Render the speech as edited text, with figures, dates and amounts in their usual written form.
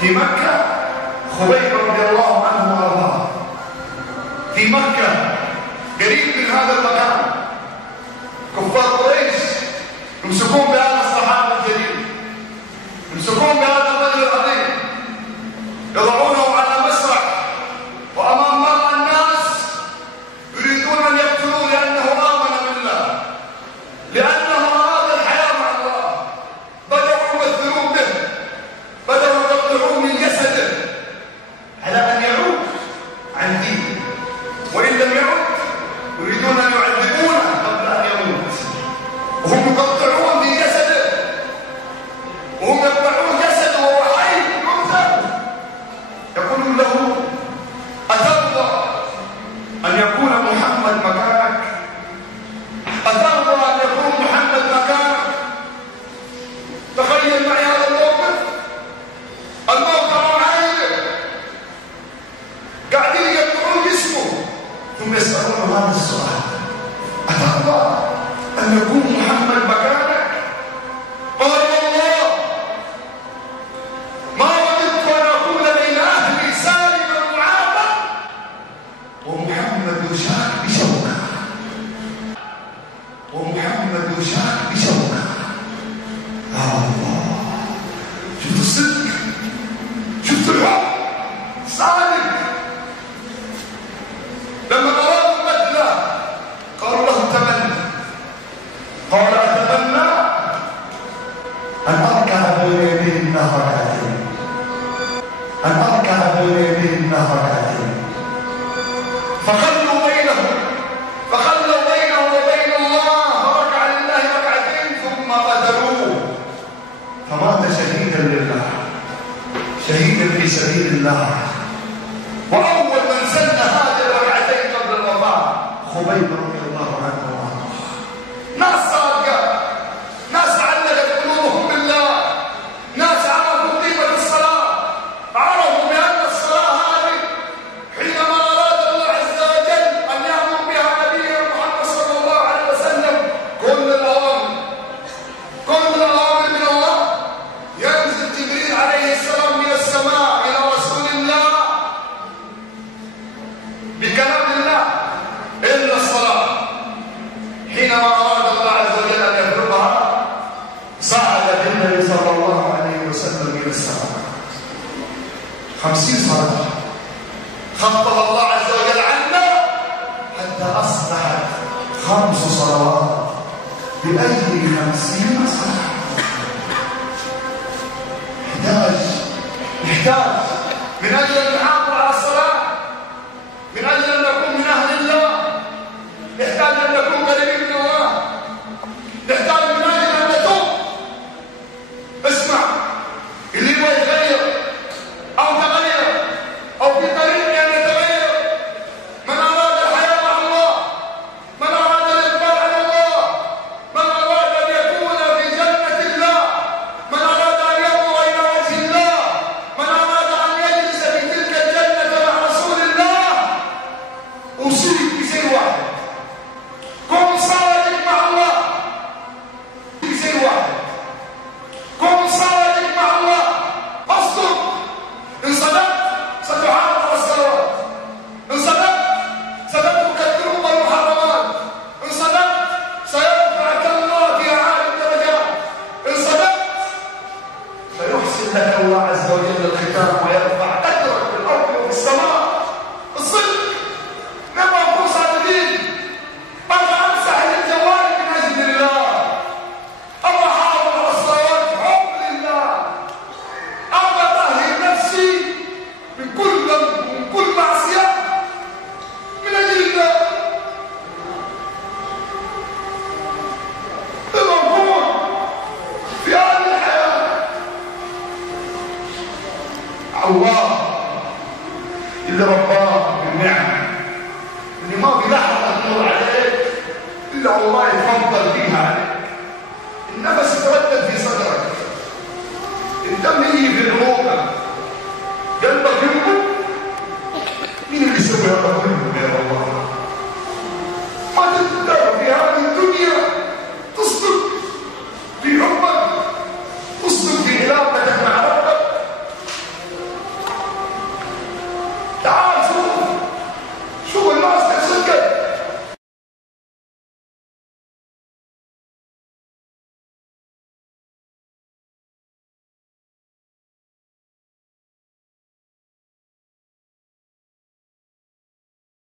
في مكة خبيب رضي الله عنه وارضاه في مكة قريب من هذا المكان كفار قريش يمسكون بهذا الصحابي الجليل، يمسكون بهذا الرجل العظيم، يضعونه على مسرح وامام مرأى الناس يريدون ان يقتلوه لانه امن بالله، لانه اراد الحياه مع الله. بداوا يمثلون به، بداوا يقطعون من جسده على ان يعود عن دينه، وان لم يعد يريدون ان يعذبونه قبل ان يموت، وهم يقطعون في جسده، وهم يقطعون جسده وهو حي يقتل. يقولون له أترضى أن يكون محمد مكانك؟ أترضى أن يكون محمد مكانك؟ تخيل معي هذا الموقف، الموت على عينه، قاعدين يقطعون جسمه ثم يسألون هذا السؤال: أترضى أن يكون محمد مكانك؟ قال والله ما وددت أن أكون بين أهلي سالما معافى ومحمد يشاك بشوكة، ومحمد يشاك بشوكة. الله، شفت الصدق، شفت الحب صادق. لما أرادوا قتله قالوا له تمنى، قال أتمنى أن أركع بين يدي الله ركعتين، أن أركع بين يدي الله ركعتين. فخلوا بينه وبين الله، فركع لله ركعتين ثم قتلوه، فمات شهيدا لله، شهيدا في سبيل الله. وأول من سن هذه الركعتين قبل الوفاة خبيب رضي الله عنه وارضاه. ناس صادقة، ناس علقت قلوبهم بالله، ناس عرفوا قيمة الصلاة، عرفوا بأن الصلاة هذه حينما أراد الله عز وجل أن يأمر بها نبيه محمد صلى الله عليه وسلم كل الأوامر من الله، ينزل جبريل عليه السلام من السماء إلى رسول الله بكلام الله إلا الصلاة. حينما أراد الله عز وجل أن يفرضها صعد النبي صلى الله عليه وسلم إلى السماء 50 صلاة خطب الله عز وجل عنا حتى أصبحت 5 صلوات بأجل 50 صلاة. نحتاج من أجل أن نحافظ على الصلاة، من أجل أن نكون من أهل الله، نحتاج أن نكون قريبين من الله، نحتاج من أجل أن نتوب. اسمع، اللي يبغى يتغير أو تغير أو في طريق أن يتغير، من أراد الحياة مع الله، من أراد الإقبال على الله، من أراد أن يكون في جنة الله، من أراد أن ينظر إلى وجه الله، من أراد أن يجلس في تلك الجنة مع رسول الله، أوصيك بشيء واحد: كن صادق مع الله. بشيء واحد: كن صادق مع الله، اصدق. إن صدقت ستحافظ على الصلوات، إن صدقت ستترك الذنوب والمحرمات، إن صدقت سيرفعك الله في أعالي الدرجات، إن صدقت سيحسن لك الله عز وجل الختام ويرفع قدرك في الأرض وفي السماء. الصدق، نبغى نكون صادقين. أبغى أمسح الجوال من أجل الله، أبغى أحافظ على الصلوات حب لله، أبغى أطهر نفسي من كل ذنب ومن كل معصية من أجل الله. نبغى نكون في هذه الحياة الله اللي رباه بالنعمة، اللي ما في لحظة تمر عليك إلا والله يفضل فيها عليك. النفس يتردد في صدرك، الدم يجي في العروق